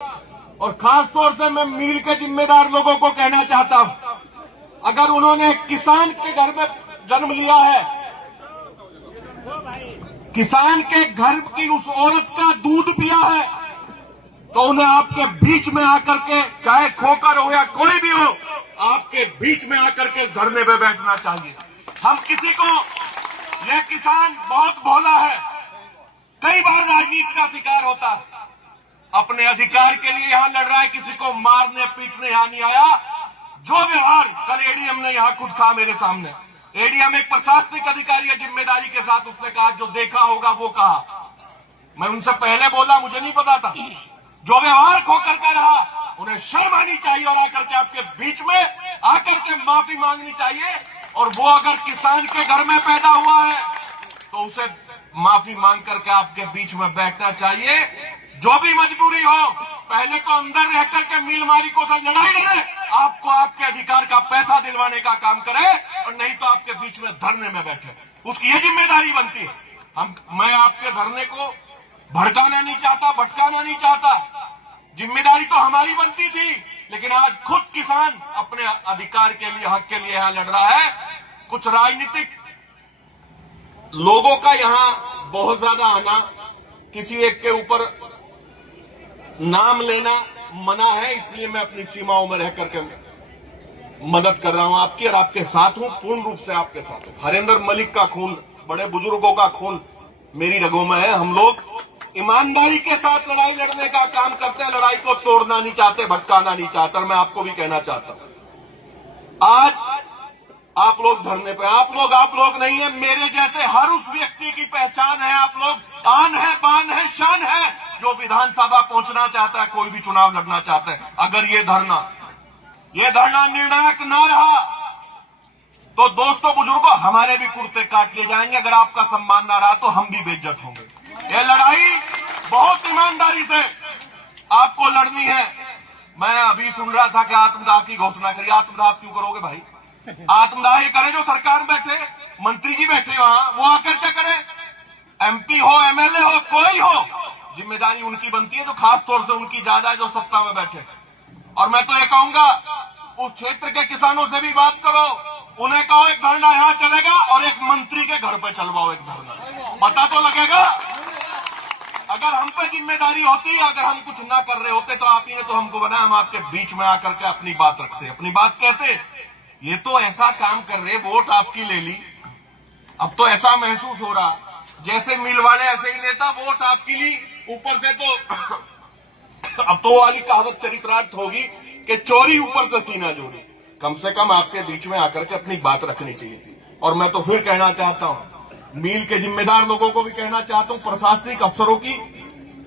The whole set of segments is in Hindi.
और खास तौर से मैं मील के जिम्मेदार लोगों को कहना चाहता हूं, अगर उन्होंने किसान के घर में जन्म लिया है, किसान के घर की उस औरत का दूध पिया है, तो उन्हें आपके बीच में आकर के, चाहे खोकर हो या कोई भी हो, आपके बीच में आकर के धरने पे बैठना चाहिए। हम किसी को, यह किसान बहुत भोला है, कई बार राजनीति का शिकार होता है, अपने अधिकार के लिए यहां लड़ रहा है, किसी को मारने पीटने यहां नहीं आया। जो व्यवहार कल एडीएम ने यहां खुद कहा मेरे सामने, एडीएम एक प्रशासनिक अधिकारी है, जिम्मेदारी के साथ उसने कहा जो देखा होगा वो कहा। मैं उनसे पहले बोला, मुझे नहीं पता था। जो व्यवहार खोकर कर रहा, उन्हें शर्म आनी चाहिए और आकर के आपके बीच में आकर के माफी मांगनी चाहिए। और वो अगर किसान के घर में पैदा हुआ है तो उसे माफी मांग करके आपके बीच में बैठना चाहिए। जो भी मजबूरी हो, पहले तो अंदर रह करके मील मारी को लड़ाई लड़े, आपको आपके अधिकार का पैसा दिलवाने का काम करे, और नहीं तो आपके बीच में धरने में बैठे, उसकी ये जिम्मेदारी बनती है। मैं आपके धरने को भड़काना नहीं चाहता, भटकाना नहीं चाहता, जिम्मेदारी तो हमारी बनती थी, लेकिन आज खुद किसान अपने अधिकार के लिए, हक के लिए यहां लड़ रहा है। कुछ राजनीतिक लोगों का यहां बहुत ज्यादा आना, किसी एक के ऊपर नाम लेना मना है, इसलिए मैं अपनी सीमाओं में रह करके मदद कर रहा हूं आपकी, और आपके साथ हूं, पूर्ण रूप से आपके साथ हूं। हरेंद्र मलिक का खून, बड़े बुजुर्गों का खून मेरी रगों में है। हम लोग ईमानदारी के साथ लड़ाई लड़ने का काम करते हैं, लड़ाई को तोड़ना नहीं चाहते, भटकाना नहीं चाहते। और मैं आपको भी कहना चाहता हूं, आज आप लोग धरने पे, आप लोग नहीं है, मेरे जैसे हर उस व्यक्ति की पहचान है। आप लोग आन है, बान है, शान है, जो विधानसभा पहुंचना चाहता है, कोई भी चुनाव लड़ना चाहता है। अगर ये धरना निर्णायक ना रहा तो दोस्तों बुजुर्गों, हमारे भी कुर्ते काट लिए जाएंगे। अगर आपका सम्मान ना रहा तो हम भी बेइज्जत होंगे। ये लड़ाई बहुत ईमानदारी से आपको लड़नी है। मैं अभी सुन रहा था कि आत्मदाह की घोषणा करिए। आत्मदाह क्यों करोगे भाई? आत्मदाह ये करे जो सरकार बैठे, मंत्री जी बैठे वहां, वो आकर क्या करे। एमपी हो, एमएलए हो, कोई हो, जिम्मेदारी उनकी बनती है, जो खास तौर से उनकी ज्यादा है, जो सत्ता में बैठे। और मैं तो ये कहूंगा, उस क्षेत्र के किसानों से भी बात करो, उन्हें कहो एक धरना यहां चलेगा और एक मंत्री के घर पे चलवाओ एक धरना, पता तो लगेगा। अगर हम पे जिम्मेदारी होती, अगर हम कुछ ना कर रहे होते तो आप ही ने तो हमको बनाया, हम आपके बीच में आकर के अपनी बात रखते, अपनी बात कहते। ये तो ऐसा काम कर रहे, वोट आपकी ले ली, अब तो ऐसा महसूस हो रहा जैसे मिल वाले ऐसे ही नेता, वोट आपकी ली, ऊपर से तो अब तो वो वाली कहावत चरित्रार्थ होगी कि चोरी ऊपर से सीना जोड़ी। कम से कम आपके बीच में आकर के अपनी बात रखनी चाहिए थी। और मैं तो फिर कहना चाहता हूं, मील के जिम्मेदार लोगों को भी कहना चाहता हूं, प्रशासनिक अफसरों की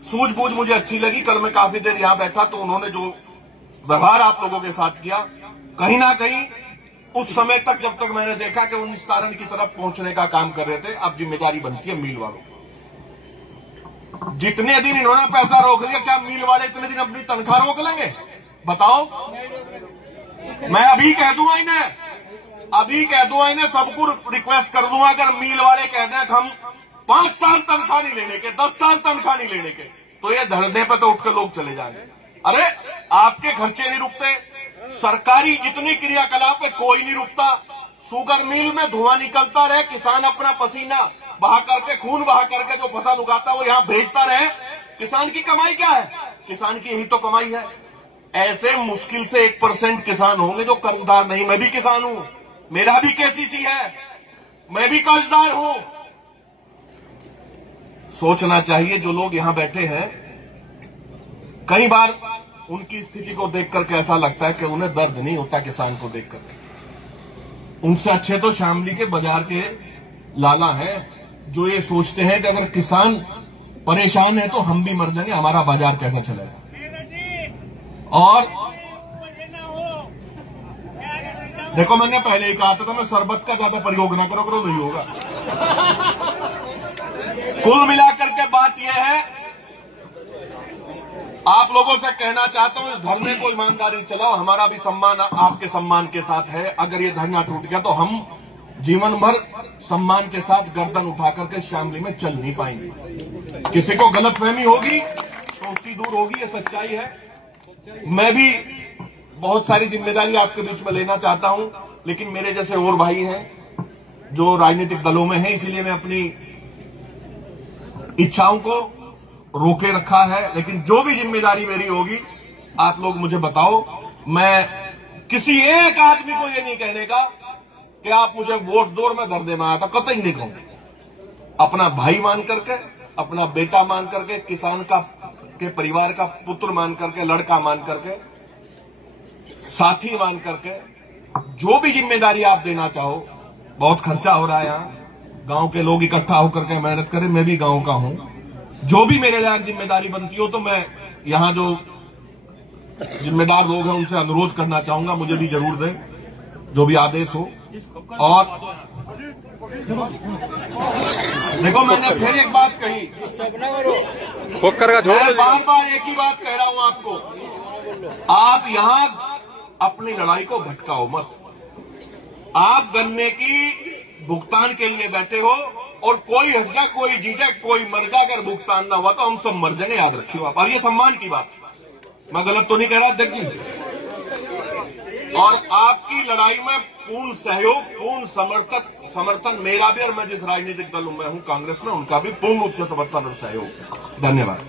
सूझबूझ मुझे अच्छी लगी। कल मैं काफी देर यहां बैठा तो उन्होंने जो व्यवहार आप लोगों के साथ किया, कहीं ना कहीं उस समय तक, जब तक मैंने देखा कि 19 तारण की तरफ पहुंचने का काम कर रहे थे, अब जिम्मेदारी बनती है मील वालों की। जितने दिन इन्होंने पैसा रोक लिया, क्या मील वाले इतने दिन अपनी तनख्वाह रोक लेंगे? बताओ। मैं अभी कह दूंगा इन्हें, सबको रिक्वेस्ट कर दूंगा, अगर मील वाले कह दें कि हम 5 साल तनख्वाह नहीं लेने के, 10 साल तनख्वाह नहीं लेने के, तो ये धरने पर तो उठकर लोग चले जाएंगे। अरे आपके खर्चे नहीं रुकते, सरकारी जितनी क्रियाकलाप है कोई नहीं रुकता, शुगर मिल में धुआं निकलता रहे, किसान अपना पसीना बहा करके, खून बहा करके जो फसल उगाता है वो यहां भेजता रहे, किसान की कमाई क्या है? किसान की यही तो कमाई है। ऐसे मुश्किल से 1% किसान होंगे जो कर्जदार नहीं। मैं भी किसान हूं, मेरा भी केसीसी है, मैं भी कर्जदार हूं। सोचना चाहिए जो लोग यहां बैठे हैं, कई बार उनकी स्थिति को देख करके ऐसा लगता है कि उन्हें दर्द नहीं होता किसान को देख करके। उनसे अच्छे तो शामली के बाजार के लाला है, जो ये सोचते हैं कि अगर किसान परेशान है तो हम भी मर जाएंगे, हमारा बाजार कैसा चलेगा। और देखो, मैंने पहले ही कहा था मैं शरबत का ज्यादा प्रयोग ना करो नहीं होगा। कुल मिलाकर के बात यह है, आप लोगों से कहना चाहता हूं, इस धरने को ईमानदारी से चलाओ। हमारा भी सम्मान आपके सम्मान के साथ है। अगर ये धरना टूट गया तो हम जीवन भर सम्मान के साथ गर्दन उठा करके शामली में चल नहीं पाएंगे। किसी को गलतफहमी होगी तो दोस्ती दूर होगी, ये सच्चाई है। मैं भी बहुत सारी जिम्मेदारी आपके बीच में लेना चाहता हूं, लेकिन मेरे जैसे और भाई हैं जो राजनीतिक दलों में हैं, इसीलिए मैं अपनी इच्छाओं को रोके रखा है। लेकिन जो भी जिम्मेदारी मेरी होगी आप लोग मुझे बताओ। मैं किसी एक आदमी को ये नहीं कहने का कि आप मुझे वोट दो और मैं धरने में आया था, कतई नहीं कहूंगा। अपना भाई मान करके, अपना बेटा मान करके, किसान के परिवार का पुत्र मान करके, लड़का मान करके, साथी मान करके, जो भी जिम्मेदारी आप देना चाहो। बहुत खर्चा हो रहा है यहां, गांव के लोग इकट्ठा होकर के मेहनत करें, मैं भी गांव का हूं। जो भी मेरे लायक जिम्मेदारी बनती हो तो मैं यहां जो जिम्मेदार लोग हैं उनसे अनुरोध करना चाहूंगा, मुझे भी जरूर दें जो भी आदेश हो। और देखो, मैंने फिर एक बात कही, मैं बार बार एक ही बात कह रहा हूं आपको, आप यहां अपनी लड़ाई को भटकाओ मत। आप गन्ने की भुगतान के लिए बैठे हो और कोई हट जाए, कोई जी जाए, कोई मर जाए, अगर भुगतान ना हुआ तो हम सब मर जाएंगे, याद रखियो आप। और ये सम्मान की बात, मैं गलत तो नहीं कह रहा अध्यक्ष जी। और आपकी लड़ाई में पूर्ण सहयोग, पूर्ण समर्थन मेरा भी, और मैं जिस राजनीतिक दल में हूं कांग्रेस में, उनका भी पूर्ण रूप से समर्थन और सहयोग। धन्यवाद।